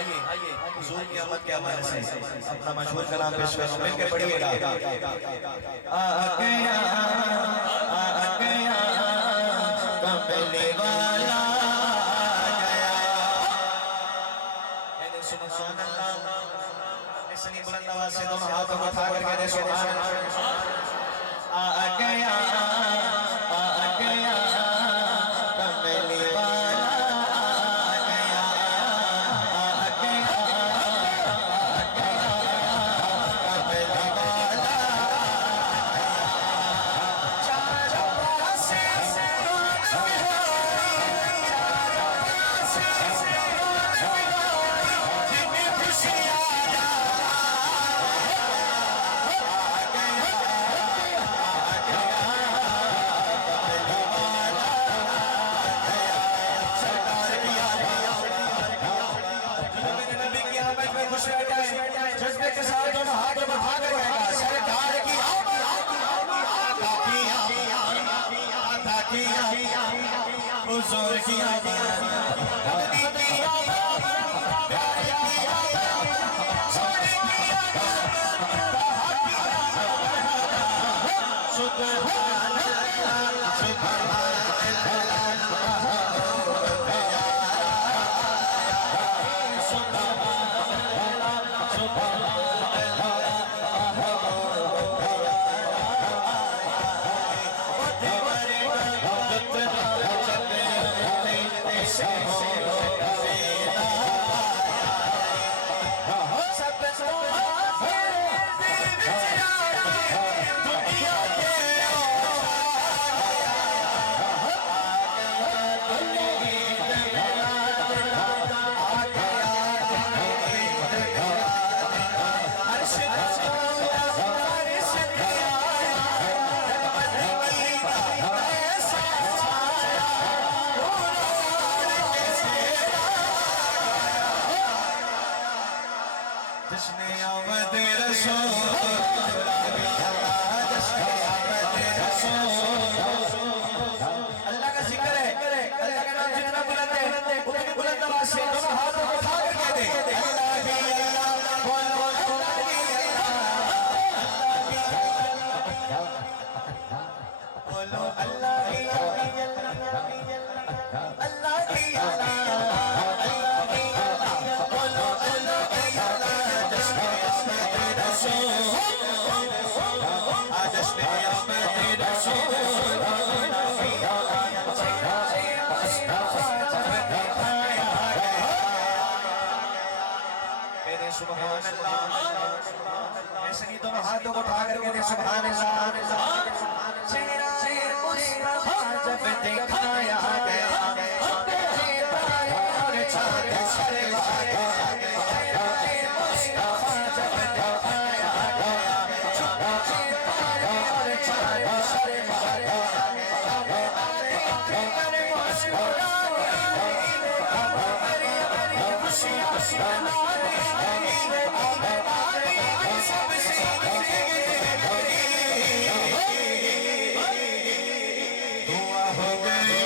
आइए हुजूर की आमद के हवाले से अपना मशहूर कलाम पेश करो, मिलके पढ़िएगा। आ गया कमले वाला गया। कहते सुभान अल्लाह। इसलिए बुलंद आवाज से दोनों हाथों को उठा कर कहते सुभान अल्लाह। आ गया कमले वाला जज्बे के साथ दोनों हाथ बढ़ा कर कहेगा सरकार की हुजूर की अल्लाह का जिक्र है, अल्लाह का नाम जितना बुलंद है उतनी बुलंद आवाज से दोनों हाथों को उठा कर कहते हैं अल्लाह ही अल्लाह बोलो अल्लाह ही अल्लाह बोलो अल्लाह ही अल्लाह ही अल्लाह बोलो अल्लाह ही अल्लाह जश्न आमद रसूल जश्न आमद रसूल सुभान अल्लाह। ऐसे नहीं दोनों हाथों को उठा कर कहते सुभान अल्लाह। चेहरा मुस्तफा जब दिखाया गया और चाँद शर्मा गया। चेहरा मुस्तफा जब दिखाया गया और चाँद शर्मा गया। दुआ हो गई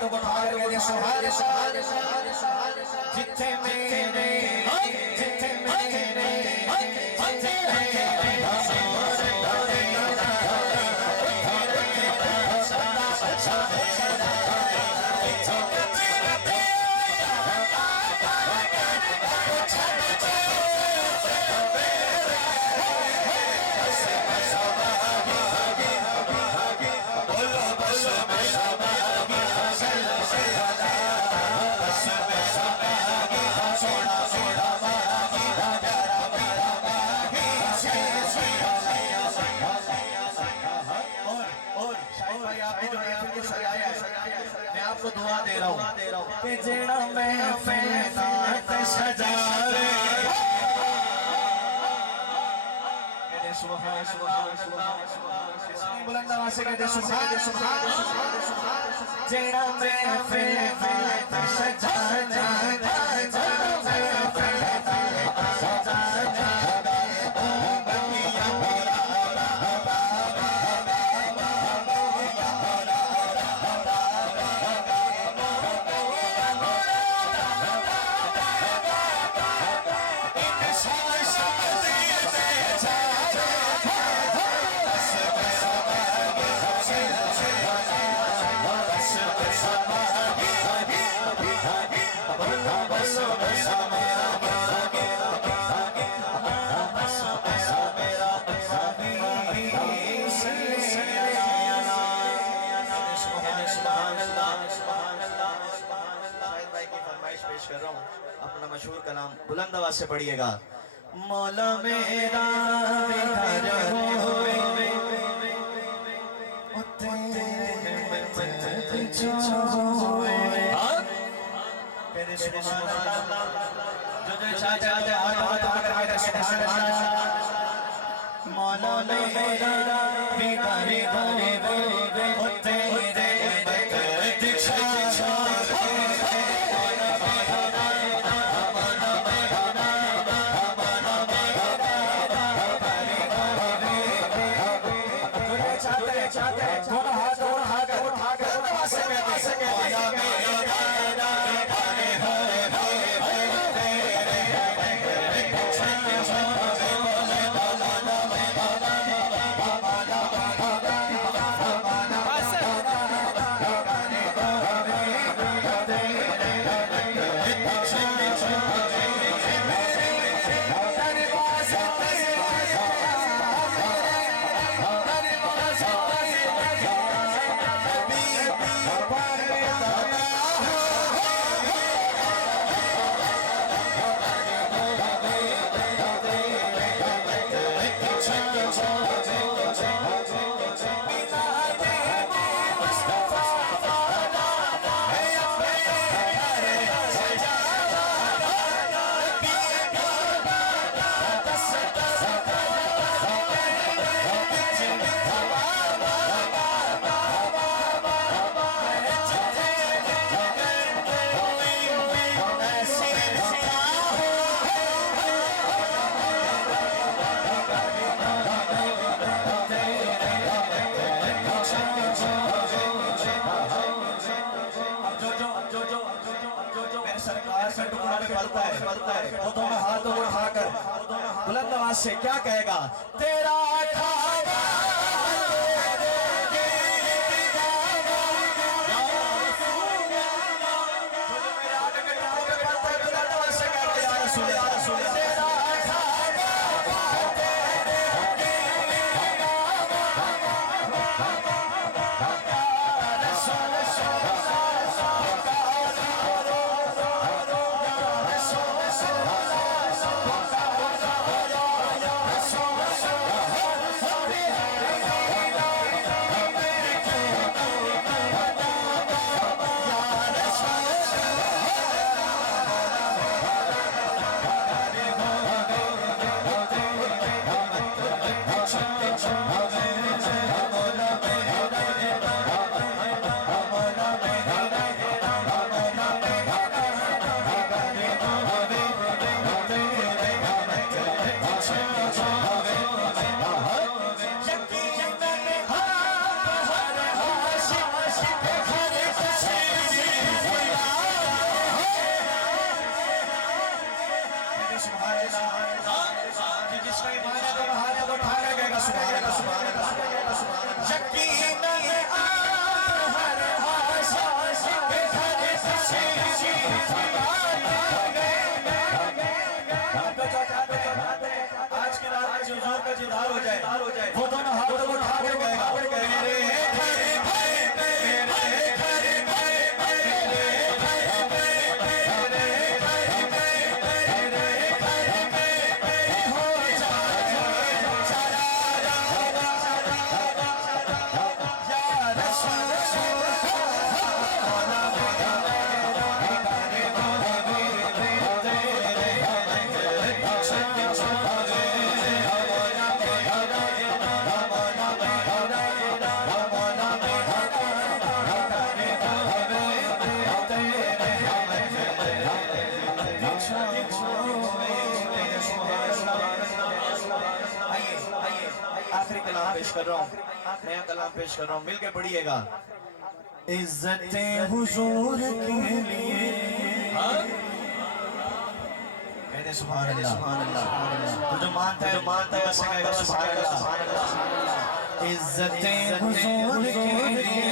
हाथों को उठा करके दे सुभान अल्लाह जिथे मेरे जिथे मेरे मैं आपको दुआ दे रहा हूँ कि जेड़ा मैं फैना सजावे सुभान सुभान बुलंद आवाज से कहते सुभान सुभान जेड़ा मैं फैना सजावे पेश कर रहा हूँ अपना मशहूर कलाम बुलंद आवाज से पढ़िएगा। मौला मेरा घर होवे तेरे सुभान अल्लाह जो जो चाहते आते हाथ पकड़ के सुभान अल्लाह मौला मेरा घर होवे वो दोनों हाथों को उठाकर बुलंद आवाज से क्या कहेगा तेरा खागा सुभान अल्लाह सुभान अल्लाह यकीन हर आशा के घर से आज की रात जो जोर का दीदार हो जाए वो दोनों हाथों को उठा के गएगा मेरे आखिरी कलाम पेश कर रहा हूँ, नया कलाम पेश कर रहा हूँ, मिलके पढ़िएगा। इज्जते हुजूर के लिए कहते सुभान अल्लाह सुभान अल्लाह। तो जो मानता है बस कहेगा सुभान अल्लाह सुभान अल्लाह। इज्जते हुजूर के लिए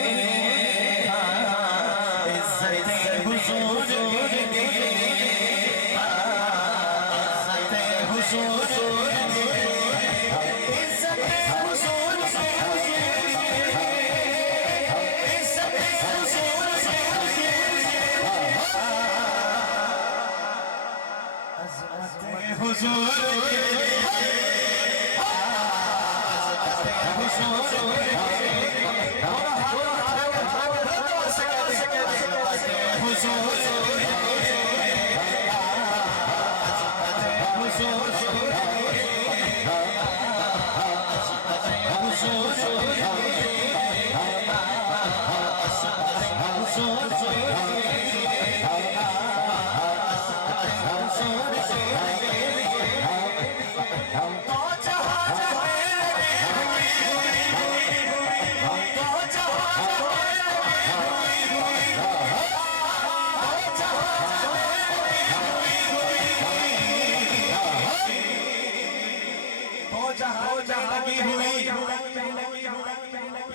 इज्जते हुजूर के लिए इज्जते हुजूर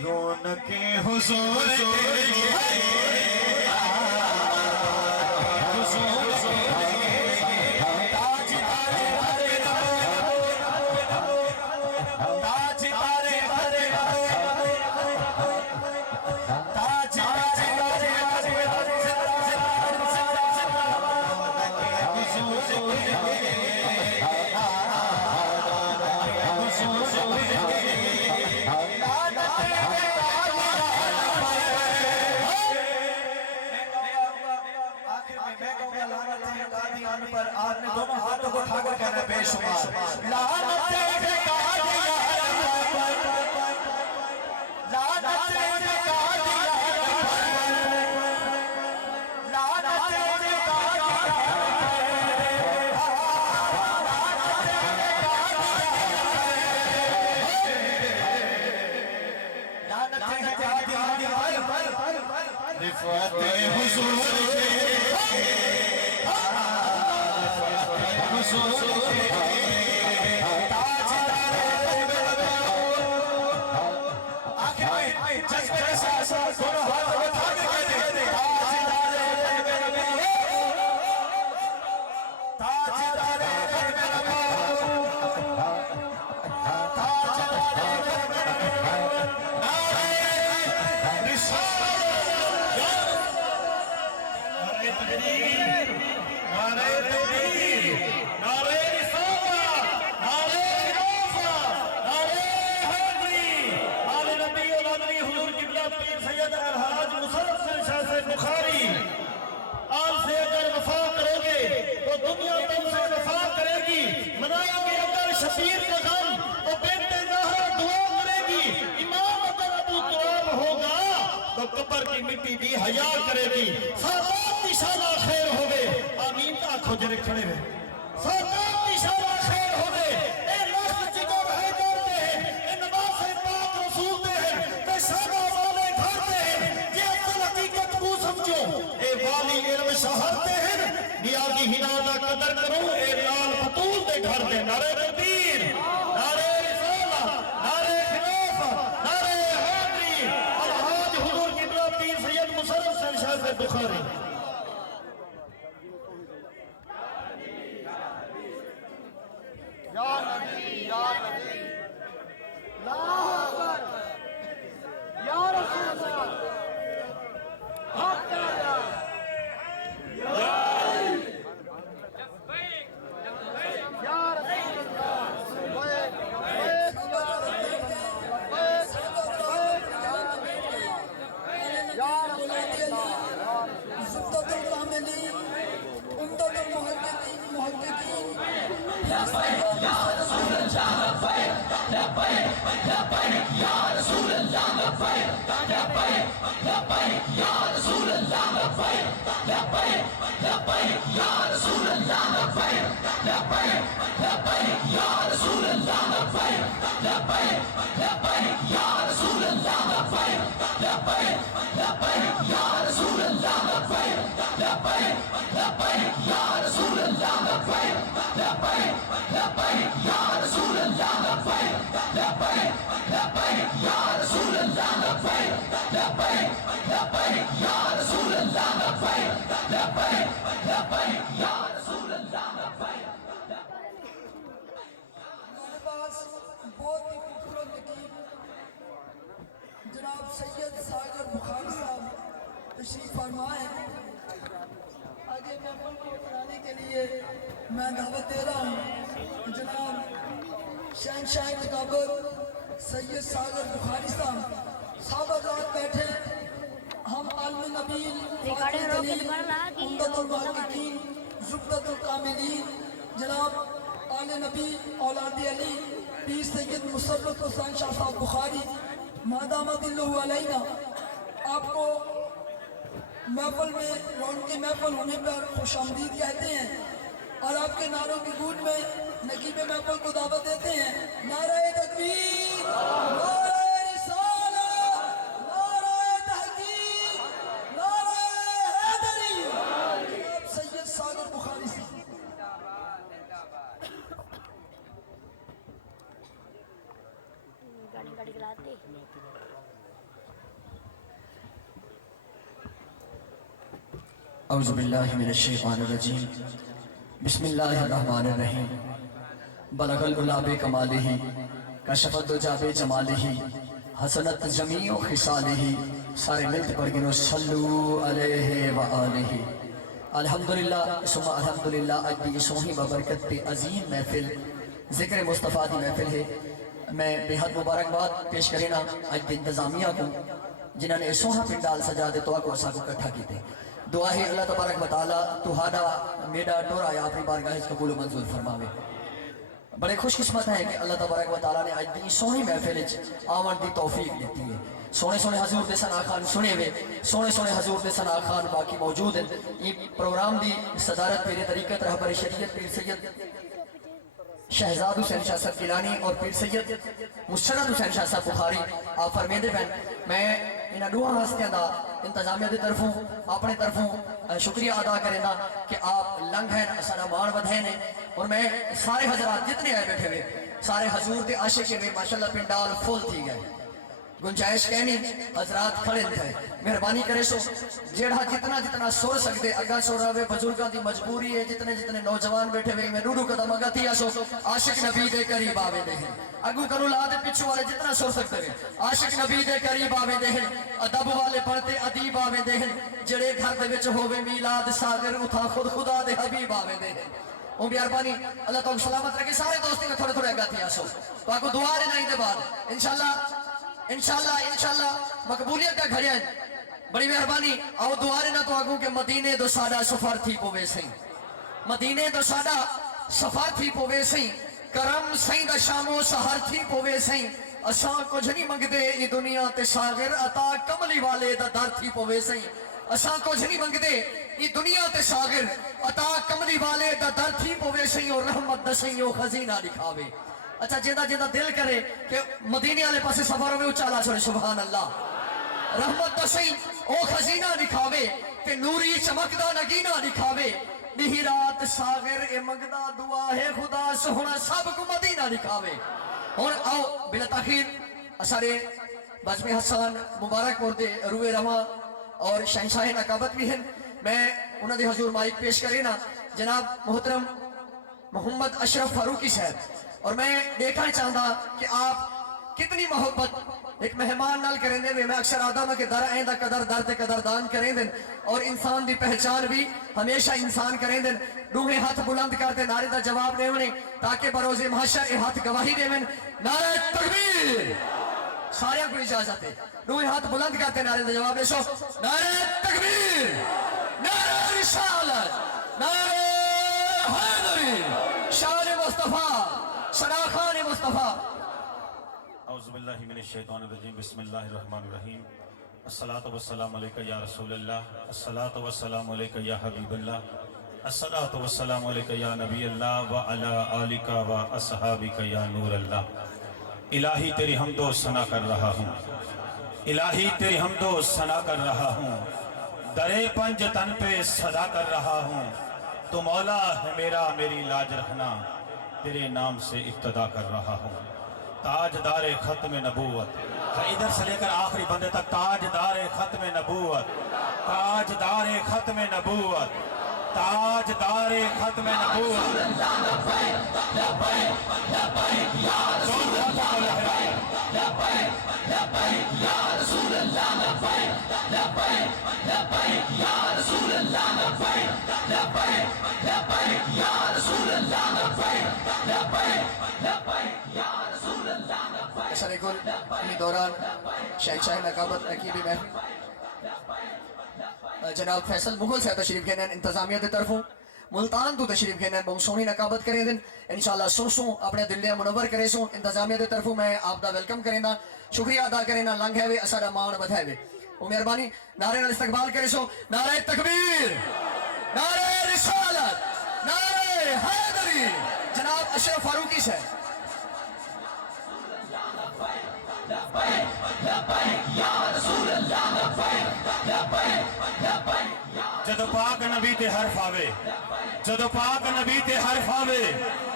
रौनके हुजूर पर आपने दोनों हाथों को उठाकर कहना बेशुमार लानत तेरे कादिया लानत तेरे कादिया लानत तेरे कादिया लानत तेरे कादिया रिफ़अत हुज़ूर कब्र की मिट्टी भी हया करेगी सादात निशाना खैर होवे आमीन का खोजरे खड़े हुए सादात निशाना खैर होवे ए लाख जिगर है करते हैं ए नमाज पाक रसूल दे हैं ते शाना वाले घर दे हैं ये असल हकीकत को समझो ए वाली इल्म शहर दे हैं नियाजी हिना दा कदर करो ए लाल फतूल दे घर दे नारे तकबीर नारे रिसाला बुखारी या नबी अल्लाह अकबर या रसूल अल्लाह हक ताला या रसूल अल्लाह बहुत ही खूबसूरत नकीब जनाब सैयद सागर बुखारी साहब तशरीफ फरमाए। आगे महफिल को कराने के लिए मैं दावत दे रहा हूँ जनाब शहनशाह मकाबर सैयद सागर बुखारी साहब हज़रात बैठे। हम आलम नबील ज़ुब्दतुल कामिलीन जनाब आले नबी औलाद अली पीर सैयद मुसर्रफ हुसैन शाह साहब बुखारी मादामदिल्लहु अलैना आपको महफिल में रौनकी महफिल होने पर खुशामदीद कहते हैं और आपके नारों की गूंज में नकीब महफिल को दावत देते हैं। नारे तकबीर, नारे रिसालत, नारे तहकीक, नारे हैदरी। जनाब सैयद सागर बुखारी से गाड़ी चलाते औज़ुबिल्लाहि मिनश्शैतानिर्रजीम बिस्मिल्लाहिर्रहमानिर्रहीम बलगल उला बे कमालिही कशफत दुजा बे जमालिही हसनत जमीउ खिसालिही सारे मिलत पर गिनो सल्लू अलैहि व आलिही। अल्हम्दुलिल्लाह सुम्मा अल्हम्दुलिल्लाह आज की सोही बबरकत पे अजीम महफिल ज़िक्र मुस्तफ़ा की महफिल है। मैं बेहद मुबारकबाद पेश करेना आज की इंतजामिया को जिन्होंने सोहा पिंडाल सजा दे तो को इकट्ठा किए। दुआ है अल्लाह तबारक व तआला तुहाडा मेरा टोरा या अपनी बारगाह कबूल मंजूर फरमावे। बड़े खुशकिस्मत है कि अल्लाह तबारक व तआला ने आज दी सोहनी महफिल आवन की तौफीक दी है। सोने सोने हजूर दे सना खान सुने हुए सोने सोने हजूर दे सना खान बाकी मौजूद हैं। ये प्रोग्राम की सदारत पीर तरीक़त रहबर शरीयत पीर सैयद शहजाद हुसैन शाह साहब गिलानी और पीर सैयद मुशर्रफ हुसैन शाह साहब बुखारी आप फरमेंदे पैन। मैं इन्हां दोवां हस्तियां दा इंतजामिया की तरफों अपने तरफों शुक्रिया अदा करेंदा कि आप लंघ हैं सारा मान वधे ने। और मैं सारे हजरात जितने आए बैठे हुए सारे हजूर के आशिक में माशाल्लाह पिंडाल फुल थी गए। गुंजाइश कहनी हजरात खड़े थे मेहरबानी करे सो जेड़ा जितना जितना सुर सकते अगा सुर रहे बुजुर्गों की मजबूरी है। जितने जितने नौजवान बैठे हुए मैं रूरू कदम अगा थी आसो आशिक नबी दे करीब आवे दे अगू करू ला दे पिछू वाले जितना सुर सकते हैं आशिक नबी दे करीब आवे दे अदब वाले पढ़ते अदीब आवे दे जेड़े घर दे विच होवे मीलाद सागर उठा खुद खुदा दे हबीब आवे दे। ओ मेहरबानी अल्लाह तो सलामत रखे सारे दोस्ती में थोड़े थोड़े अगा थी आसो बाको दुआ रे नहीं दे बाद इंशाल्लाह इंशाल्लाह इंशाल्लाह मकबूलियत का घड़िया बड़ी मेहरबानी आओ दुआरे ना तो आगू के मदीने तो साडा सफर थी पोवे सही मदीने तो साडा सफर थी पोवे सही करम सही दा शामो सहर थी पोवे सही असा कुछ नहीं मंगते ये दुनिया ते सागर अता कमली वाले दा दर थी पोवे सही असा कुछ नहीं मंगते ये दुनिया ते सागर अता कमली वाले दा दर थी पोवे सही और रहमत दा सही ओ खजीना दिखावे। अच्छा जिंदा जिंदा दिल करे कि मदीने वाले पासे सफरों में उचाला छोड़े सुभान अल्लाह रहमत तो सही ओ खजीना दिखावे कि नूरी चमकदा नगीना दिखावे दी रात सागर ए मंगदा दुआ है खुदा सोहना सब को मदीना दिखावे। और आओ बिला ताखीर असारे बजमे हसन मुबारकपुर दे रुए रवा और शहंशाह नकाबत भी हैं। मैं उन्होंने हजूर माइक पेश करे ना जनाब मोहतरम मोहम्मद अशरफ फारूकी साहब। और मैं देखना चाहता कि आप कितनी मोहब्बत एक मेहमान नाल करेंगे। मैं अक्सर आदम के दर आइंदा कदर दर ते कदरदान करेंगे और इंसान की पहचान भी हमेशा इंसान करेंगे। दूहे हाथ बुलंद करते नारे का जवाब देवने ताकि बरोजे महशर ये हाथ गवाही देवन। नारे तकबीर, सारे को इजाजत है। दूहे हाथ बुलंद करते नारे का जवाब देसो। नारे तकबीर, नारे रिसालत, नारे हैदरी, शान मुस्तफा, सराखान मुस्तफा। औज़ुबिल्लाहि मिनश्शैतानिर्रजीम, बिस्मिल्लाहिर्रहमानिर्रहीम। अस्सलातु वस्सलामु अलैका या रसूलल्लाह, अस्सलातु वस्सलामु अलैका या हबीबल्लाह, अस्सलातु वस्सलामु अलैका या नबीअल्लाह व अला आलिका व अस्हाबिका या नूरल्लाह। इलाही तेरी हमदो सना कर रहा हूँ, इलाही तेरी हमदो सना कर रहा हूँ, दरे पंज तन पे सदा कर रहा हूँ। तो मौला है मेरा, मेरी लाज रखना, तेरे नाम से इब्तदा कर रहा हूँ। ताजदार खत्म नबूवत, इधर से लेकर आखिरी बंदे तक ताजदार खत्म नबूवत, ताजदार खत्म नबूवत, ताजदार खत्म नबूवत। दौरान शहंशाह नकाबत नकीबी महफिल जनाब फैसल मुगल से तशरीफ के इंतजामिया की तरफों मुल्तान तो तशरीफ के बहुत सोहनी नकाबत करें दिन इंशाल्लाह सुन अपने दिल मुनवर करे सो इंतजामिया की तरफों मैं आपका वेलकम करेंदा, शुक्रिया अदा करें लंघ है वे असाडा मान बधाए वे वो मेहरबानी। नारे नाल इस्तकबाल करे सो। नारे तकबीर, नारे रिसालत, नारे हैदरी, जनाब अशरफ फारूकी साहब। जदों पाक नबी ते हरफ आवे, जदों पाक नबी ते हरफ आवे,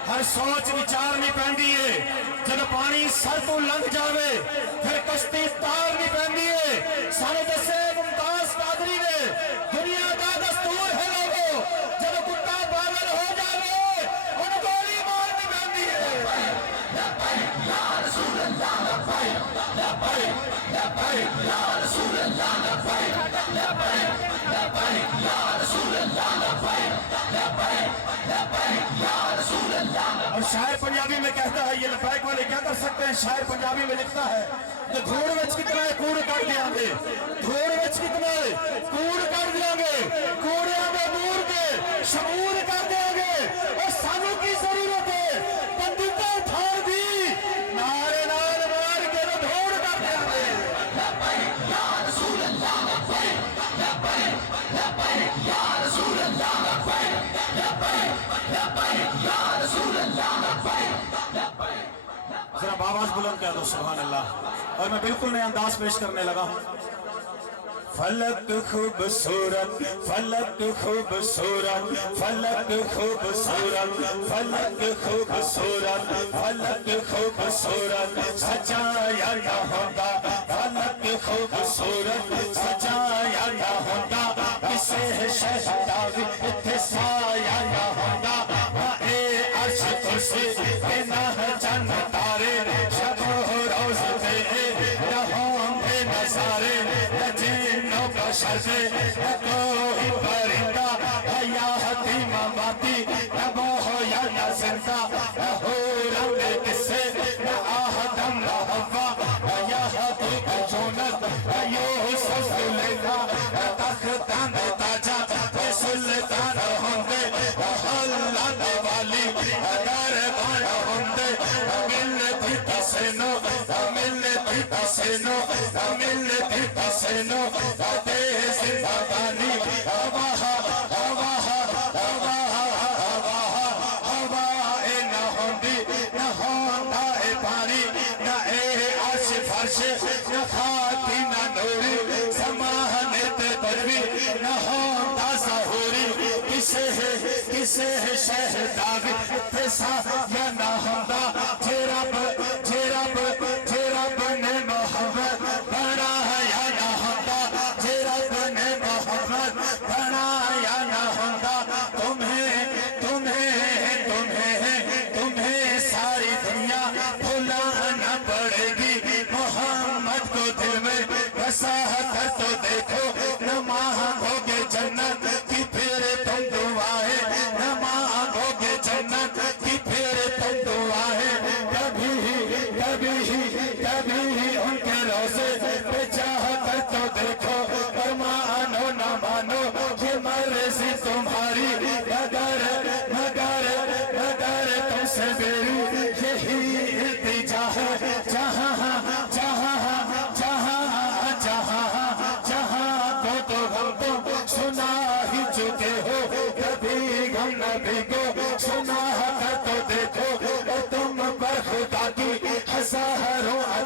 हर सोच विचार नहीं पैंदी है। जदों पानी सर तो लंघ जावे फिर कश्ती तार नहीं पैंदी है। सारे दसे मुमताज कादरी ने दुनिया का दस्तूर है लोगो, जदों कुत्ता पागल हो जावे उन गोली मारनी पैंदी है। और शायर पंजाबी में कहता है, ये लफाइक वाले क्या कर सकते हैं। शायर पंजाबी में लिखता है कि धूड़ विच कितना है कूड़ कर देंगे, धूड़ विच कितना है कूड़ कर देंगे, कूड़िया में दूर के शमूर कर देंगे। और सानू की जरूरत है बंदूकें उठा दी, नारे नाल मार के धूड़ कर देंगे। जरा आवाज बुलंद कर दो सुभान अल्लाह। और मैं बिल्कुल नया अंदाज पेश करने लगा हूँ। फलक खूबसूरत, फलक खूबसूरत, फलक खूबसूरत, फलक खूबसूरत, फलक खूबसूरत, सजाया न होता, फलक खूबसूरत सजाया न होता, किसे शहदावी इत्थे साया न होता। ए अर्श कुर्सी बिना चंद तारे, शब रोज पे न होंगे नजारे, शर्जे कोई परिंदा या हतीम बाती न मोह या न जिंदा, न हो रंग किसे न आहदम न हवा, या हबीब जोनत यूसुफ सुलेखा, तख्तान ताजा सुल्तान होंगे, हल्लान वाली दरबार होंगे। मिलती पसेनो, मिलती पसेनो, मिलती पसेनो जिंदागानी हवा हवा हवा हवा ए न होंदी न होंदा ए पानी न ए अर्श फर्श न खाती न नूरी, समाने ते परवी न होंदा सहूरी, किसे है शहदावी इत्थे सा या न होंदा। जेरा ने मोहब्बत बड़ा या न होंदा, जेरा ने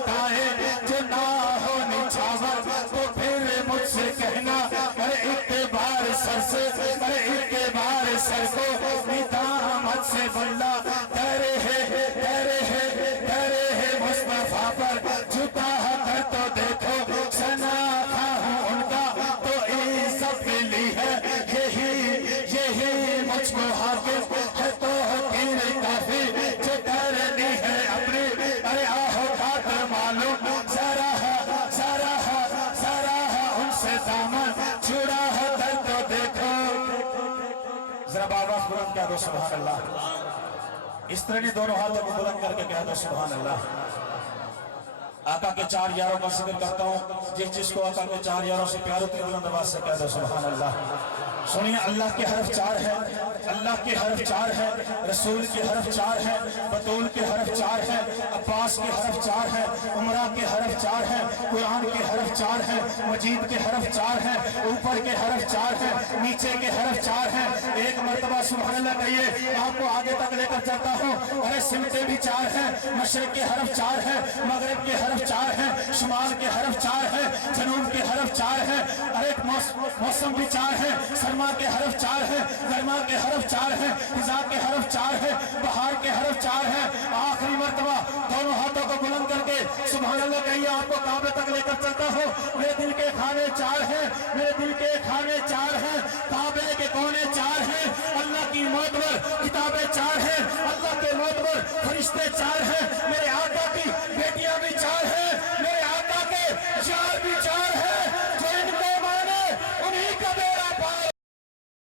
बताए जो ना हो निछावर तो फिर मुझसे कहना अरे इत्तेबार सर से अरे इत्तेबार सर को निदामत से बल्ला डरे है मुस्तफा पर झुका कर तो देखो शनाखा हूँ उनका तो इज्जत मिली है यही मुझको हाफिज है तो तीर काफी जो करनी है अपनी अरे आहो खातर मालूम जरा उनसे दामन छुड़ा कर तो देखो। जरा आवाज बुलंद कह दो सुभान अल्लाह। इस तरह ने दोनों हाथों को बुलंद करके कह दो सुभान अल्लाह। आका के चार यारों का जिक्र करता हूँ, जिसको आका के चार यारों से प्यार उतनी बुलंद आवाज से कह दो सुभान अल्लाह। सुनिए, अल्लाह के हरफ चार है, अल्लाह के हरफ चार है, रसूल के हरफ चार है, बतूल के हरफ चार है, अब्बास के हरफ चार है, उमरा के हरफ चार है, कुरान के हरफ चार है, मजीद के हरफ चार है, ऊपर के हरफ चार है, नीचे के हरफ चार है। एक मर्तबा सुभान अल्लाह कहिए, आपको आगे तक लेकर चलता हूँ। अरे सिमते भी चार है, मशरिक के हरफ चार है, मगरिब के हरफ चार है, शुमाल के हरफ चार है, जनूब के हरफ चार है। अरे मौसम भी चार है, सरमा के हरफ चार है, गर्मा के हरफ चार है, फिजा के हरफ चार है, बहार के हरफ चार है। आखिरी मर्तबा दोनों हाथों को बुलंद करके सुभान अल्लाह कहिए, आपको काबे तक लेकर चलता हूँ। मेरे दिल के खाने चार है, मेरे दिल के खाने चार है, काबे के कोने चार है, अल्लाह की मोतबर किताबें चार है, अल्लाह के मोतबर फरिश्ते चार है।